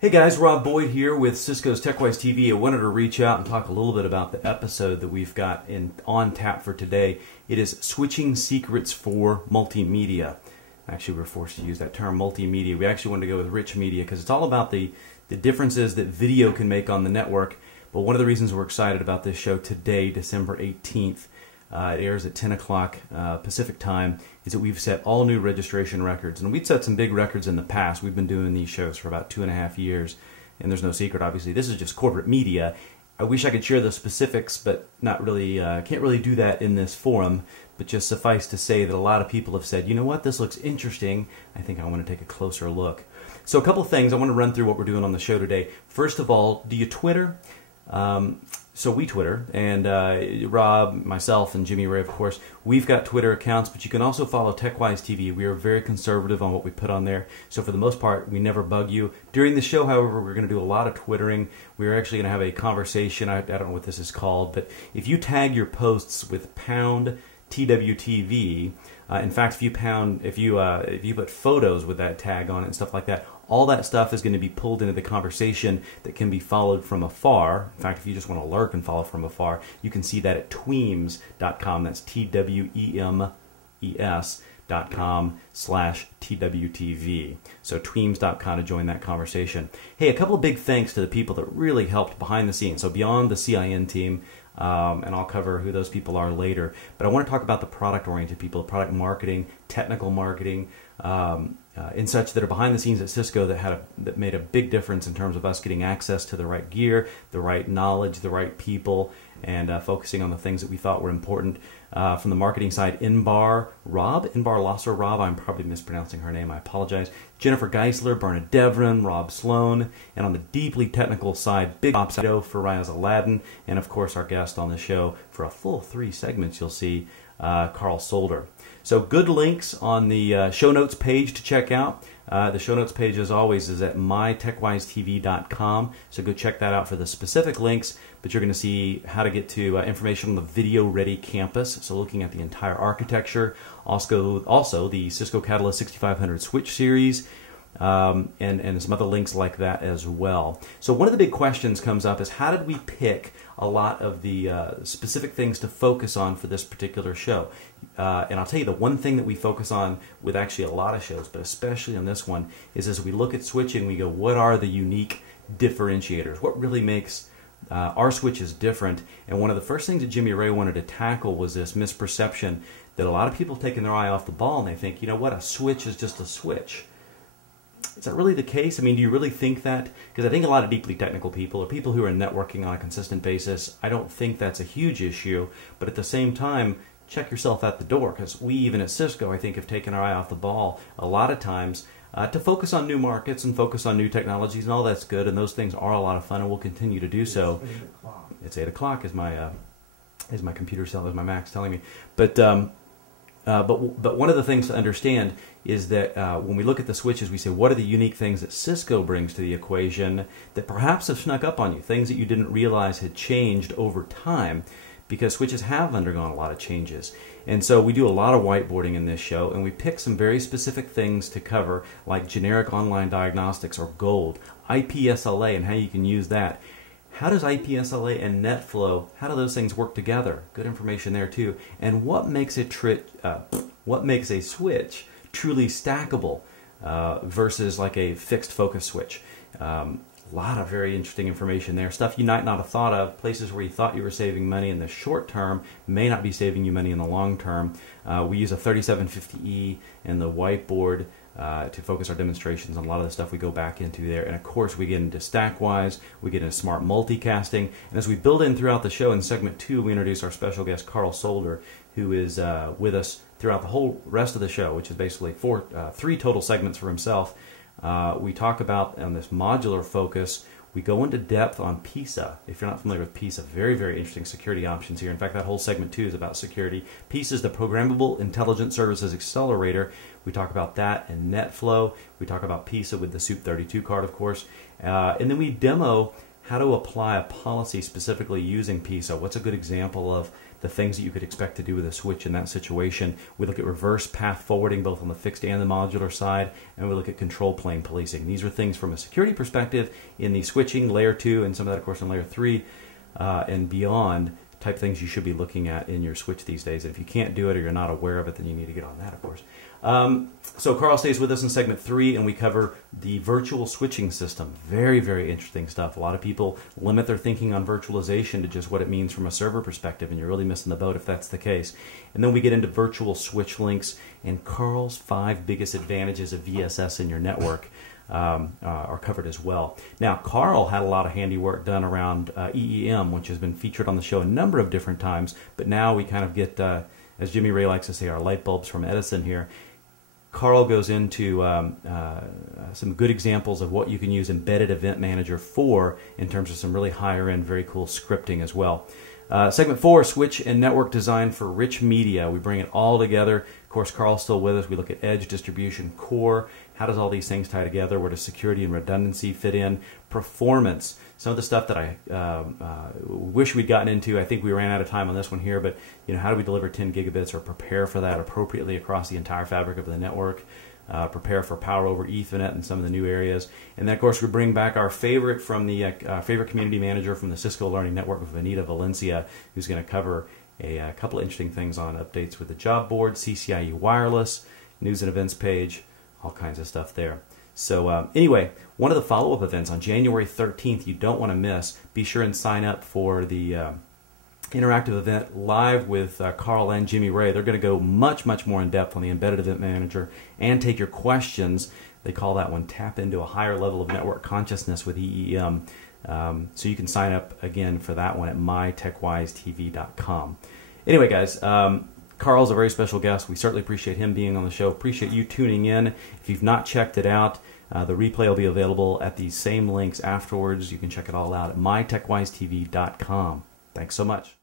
Hey guys, Rob Boyd here with Cisco's TechWise TV. I wanted to reach out and talk a little bit about the episode that we've got on tap for today. It is Switching Secrets for Multimedia. Actually, we're forced to use that term, multimedia. We actually wanted to go with rich media because it's all about the differences that video can make on the network. But one of the reasons we're excited about this show today, December 18th, it airs at 10 o'clock Pacific time, is that we've set all new registration records. And we've set some big records in the past. We've been doing these shows for about 2.5 years, and there's no secret, obviously. This is just corporate media. I wish I could share the specifics, but not really, can't really do that in this forum. But just suffice to say that a lot of people have said, you know what, this looks interesting. I think I want to take a closer look. So a couple of things I want to run through what we're doing on the show today. First of all, do you Twitter? So we Twitter, and Rob, myself, and Jimmy Ray, of course, we've got Twitter accounts, but you can also follow TechWise TV. We are very conservative on what we put on there, so for the most part, we never bug you. During the show, however, we're going to do a lot of Twittering. We're actually going to have a conversation. I don't know what this is called, but if you tag your posts with pound TWTV, in fact, if you put photos with that tag on it and stuff like that, all that stuff is going to be pulled into the conversation that can be followed from afar. In fact, if you just want to lurk and follow from afar, you can see that at tweems.com. That's TWEMES.com/TWTV. So tweems.com to join that conversation. Hey, a couple of big thanks to the people that really helped behind the scenes. So beyond the CIN team, and I'll cover who those people are later. But I want to talk about the product-oriented people, product marketing, technical marketing, and such that are behind the scenes at Cisco that made a big difference in terms of us getting access to the right gear, the right knowledge, the right people, and focusing on the things that we thought were important. From the marketing side, Inbar Lasser Rob, I'm probably mispronouncing her name, I apologize. Jennifer Geisler, Bernard Devron, Rob Sloan, and on the deeply technical side, Big Opsido for Riaz Aladdin, and of course our guest on the show for a full 3 segments you'll see, Carl Solder. So good links on the show notes page to check out. The show notes page, as always, is at mytechwisetv.com, so go check that out for the specific links, but you're going to see how to get to information on the Video Ready campus, so looking at the entire architecture, also the Cisco Catalyst 6500 switch series, and some other links like that as well. So one of the big questions comes up is how did we pick a lot of the specific things to focus on for this particular show? And I'll tell you, the one thing that we focus on with actually a lot of shows, but especially on this one, is as we look at switching, we go, what are the unique differentiators? What really makes our switches different? And one of the first things that Jimmy Ray wanted to tackle was this misperception that a lot of people have taken their eye off the ball and they think, you know what, a switch is just a switch. Is that really the case? I mean, do you really think that? Because I think a lot of deeply technical people, or people who are networking on a consistent basis, I don't think that's a huge issue. But at the same time, check yourself at the door, because we, even at Cisco, I think have taken our eye off the ball a lot of times to focus on new markets and focus on new technologies, and all that's good, and those things are a lot of fun, and we'll continue to do so. It's 8 o'clock, is my computer cell, is my Mac's telling me. But one of the things to understand is that when we look at the switches, we say, what are the unique things that Cisco brings to the equation that perhaps have snuck up on you, things that you didn't realize had changed over time, because switches have undergone a lot of changes. And so we do a lot of whiteboarding in this show, and we pick some very specific things to cover, like generic online diagnostics, or GOLD, IPSLA, and how you can use that. How does IPSLA and NetFlow, how do those things work together? Good information there too. And what makes a switch truly stackable versus like a fixed focus switch? A lot of very interesting information there. Stuff you might not have thought of, places where you thought you were saving money in the short term may not be saving you money in the long term. We use a 3750E in the whiteboard to focus our demonstrations on a lot of the stuff we go back into there. And of course we get into StackWise, we get into smart multicasting, and as we build in throughout the show, in segment 2 we introduce our special guest Carl Solder, who is with us throughout the whole rest of the show, which is basically 3 total segments for himself. We talk about, on this modular focus, we go into depth on PISA. If you're not familiar with PISA, very, very interesting security options here. In fact, that whole segment 2 is about security. PISA is the Programmable Intelligent Services Accelerator. We talk about that and NetFlow. We talk about PISA with the SOUP32 card, of course. And then we demo how to apply a policy specifically using PISA. What's a good example of the things that you could expect to do with a switch in that situation? We look at reverse path forwarding both on the fixed and the modular side, and we look at control plane policing. These are things from a security perspective in the switching, layer 2, and some of that, of course, in layer 3 and beyond, type things you should be looking at in your switch these days. And if you can't do it or you're not aware of it, then you need to get on that, of course. So Carl stays with us in segment 3, and we cover the virtual switching system. Very, very interesting stuff. A lot of people limit their thinking on virtualization to just what it means from a server perspective, and you're really missing the boat if that's the case. And then we get into virtual switch links and Carl's 5 biggest advantages of VSS in your network. Are covered as well. Now, Carl had a lot of handiwork done around EEM, which has been featured on the show a number of different times, but now we kind of get, as Jimmy Ray likes to say, our light bulbs from Edison here. Carl goes into some good examples of what you can use Embedded Event Manager for in terms of some really higher-end, very cool scripting as well. Segment 4, switch and network design for rich media. We bring it all together. Of course, Carl's still with us. We look at edge, distribution, core. How does all these things tie together? Where does security and redundancy fit in? Performance. Some of the stuff that I wish we'd gotten into. I think we ran out of time on this one here, but how do we deliver 10 gigabits or prepare for that appropriately across the entire fabric of the network? Prepare for power over Ethernet in some of the new areas. And then, of course, we bring back our favorite from the favorite community manager from the Cisco Learning Network, Vanita Valencia, who's going to cover a couple of interesting things on updates with the job board, CCIE wireless, news and events page, all kinds of stuff there. So anyway, one of the follow-up events on January 13th you don't want to miss. Be sure and sign up for the interactive event live with Carl and Jimmy Ray. They're going to go much, much more in depth on the Embedded Event Manager and take your questions. They call that one Tap into a Higher Level of Network Consciousness with EEM. So you can sign up again for that one at mytechwisetv.com. Anyway, guys, Carl's a very special guest. We certainly appreciate him being on the show. Appreciate you tuning in. If you've not checked it out, the replay will be available at these same links afterwards. You can check it all out at mytechwisetv.com. Thanks so much.